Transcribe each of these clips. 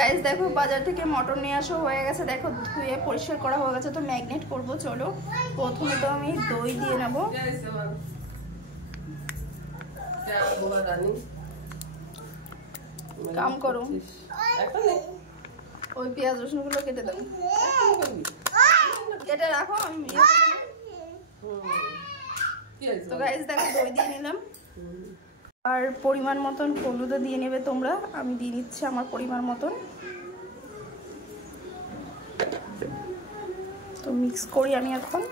Guys দেখো বাজার থেকে মটন নিয়ে আসা হয়ে গেছে, দেখো ধুয়ে পরিষ্কার করা হয়ে গেছে। তো ম্যাগনেট করব, চলো প্রথমে তো আমি দই দিয়ে নেব। কাম করো, ওই পেঁয়াজ রসুন গুলো কেটে দাও, কেটে রাখো। আমি তো গাইস দেখো দই দিয়ে নিলাম, আর পরিমাণ মতন হলুদও দিয়ে নেবে তোমরা। আমি দিয়ে নিচ্ছি আমার পরিমাণ মতন। তো মিক্স করি আমি এখন।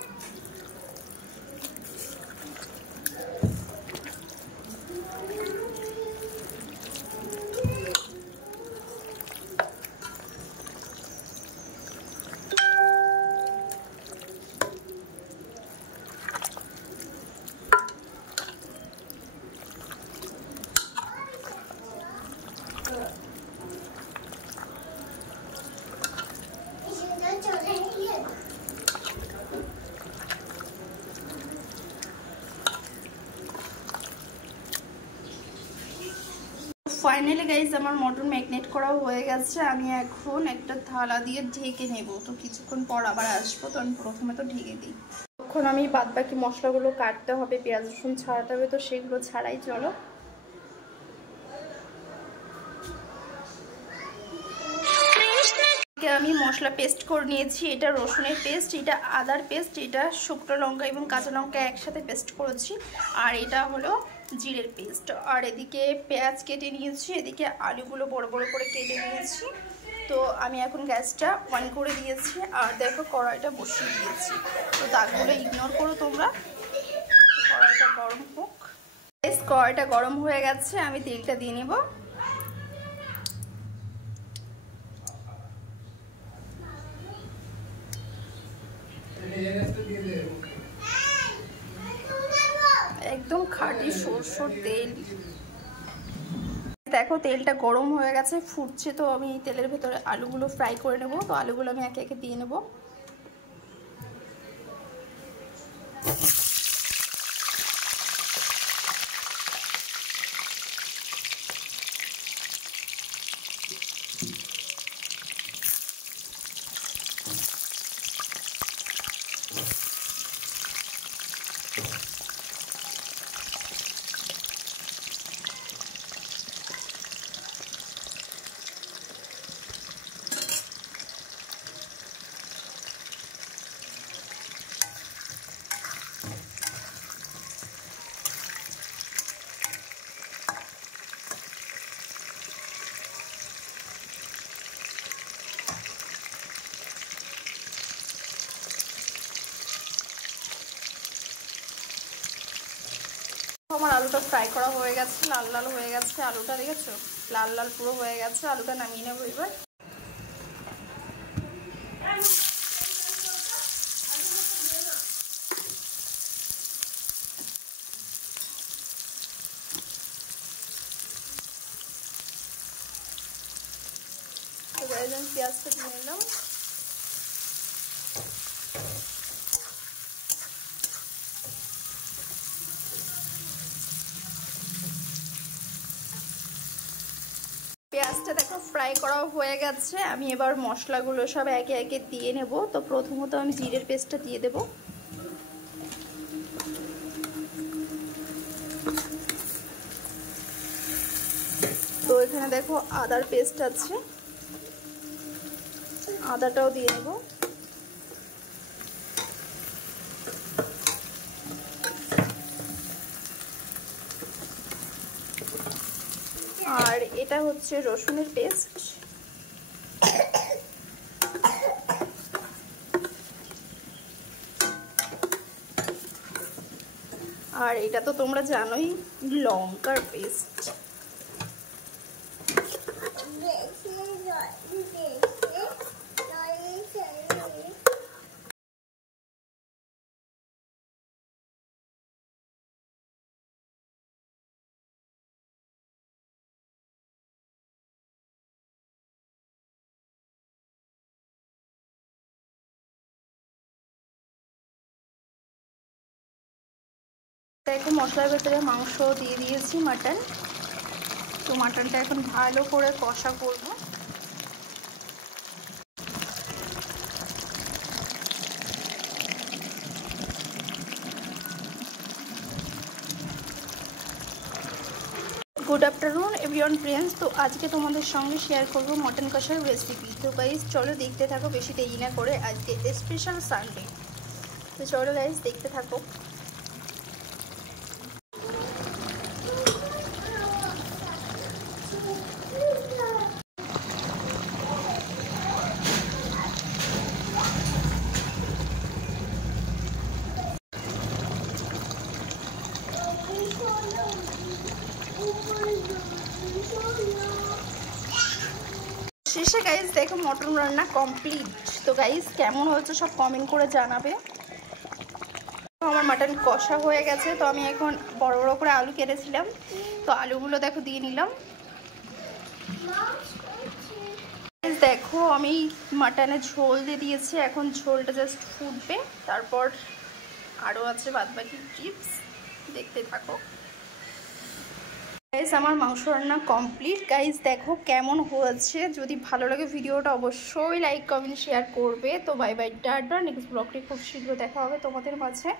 ফাইনালি গাইজ আমার মটন ম্যাগনেট করা হয়ে গেছে। আমি এখন একটা থালা দিয়ে ঢেকে নেব, তো কিছুক্ষণ পর আবার আসবো। তো আমি প্রথমে তো ঢেকে দিই, তখন আমি বাদ বাকি মশলাগুলো কাটতে হবে, পেঁয়াজ রসুন ছাড়াতে হবে, তো সেগুলো ছাড়াই চলো। আমি মশলা পেস্ট করে নিয়েছি, এটা রসুনের পেস্ট, এটা আদার পেস্ট, এটা শুকনো লঙ্কা এবং কাঁচা লঙ্কা একসাথে পেস্ট করেছি, আর এটা হলো জিরের পেস্ট। আর এদিকে পেঁয়াজ কেটে নিয়েছি, এদিকে আলুগুলো বড় বড় করে কেটে নিয়েছি। তো আমি এখন গ্যাসটা অন করে দিয়েছি, আর দেখো কড়াইটা বসিয়ে দিয়েছি। তো দাগগুলো ইগনোর করো তোমরা, কড়াইটা গরম হোক। কড়াইটা গরম হয়ে গেছে, আমি তেলটা দিয়ে নেব। একদম খাঁটি সরষের তেল। দেখো তেলটা গরম হয়ে গেছে, ফুটছে। তো আমি তেলের ভেতরে আলুগুলো ফ্রাই করে নেব। তো আলুগুলো আমি একে একে দিয়ে নেব। আমার আলুটা ফ্রাই করা হয়ে গেছে, লাল লাল হয়ে গেছে আলুটা, দেখেছো লাল লাল পুরো হয়ে গেছে। আলুটা নামিয়ে নেবো এবার। পেঁয়াজটা দিয়ে নিলাম। পেঁয়াজটা দেখো ফ্রাই করা হয়ে গেছে, আমি এবার মশলাগুলো সব একে একে দিয়ে নেব। তো প্রথমত আমি জিরের পেস্টটা দিয়ে দেব। তো এখানে দেখো আদার পেস্ট আছে, আদাটাও দিয়ে নেব। আর এটা হচ্ছে রসুনের পেস্ট। আর এটা তো তোমরা জানোই লঙ্কার পেস্ট। দেখো মশলার ভেতরে মাংস দিয়ে দিয়েছি, মাটন। তো মাটনটা এখন ভালো করে কষা করব। Good afternoon everyone friends. তো আজকে তোমাদের সঙ্গে শেয়ার করব মটন কষার রেসিপি। তো গাইজ চলো দেখতে থাকো, বেশি দেরি না করে, আজকে স্পেশাল সানডে। তো চলো গাইজ দেখতে থাকো। শেষে গাইজ দেখো মটন রান্না কমপ্লিট। তো গাইজ কেমন হয়েছে সব কমেন্ট করে জানাবে। আমার মাটন কষা হয়ে গেছে, তো আমি এখন বড় বড় করে আলু কেটেছিলাম, তো আলুগুলো দেখো দিয়ে নিলাম। দেখো আমি মাটনের ঝোল দিয়ে দিয়েছি, এখন ঝোলটা জাস্ট ফুটবে, তারপর আরও আছে বাদবাকি টিপস, দেখতে থাকো। গাইজ আমার মাংস রান্না কমপ্লিট। গাইজ দেখো কেমন হয়েছে, যদি ভালো লাগে ভিডিওটা অবশ্যই লাইক কমেন্ট শেয়ার করবে। তো বাই বাই, টাটা। নেক্সট ব্লগটি খুব শীঘ্র দেখা হবে তোমাদের মাঝে।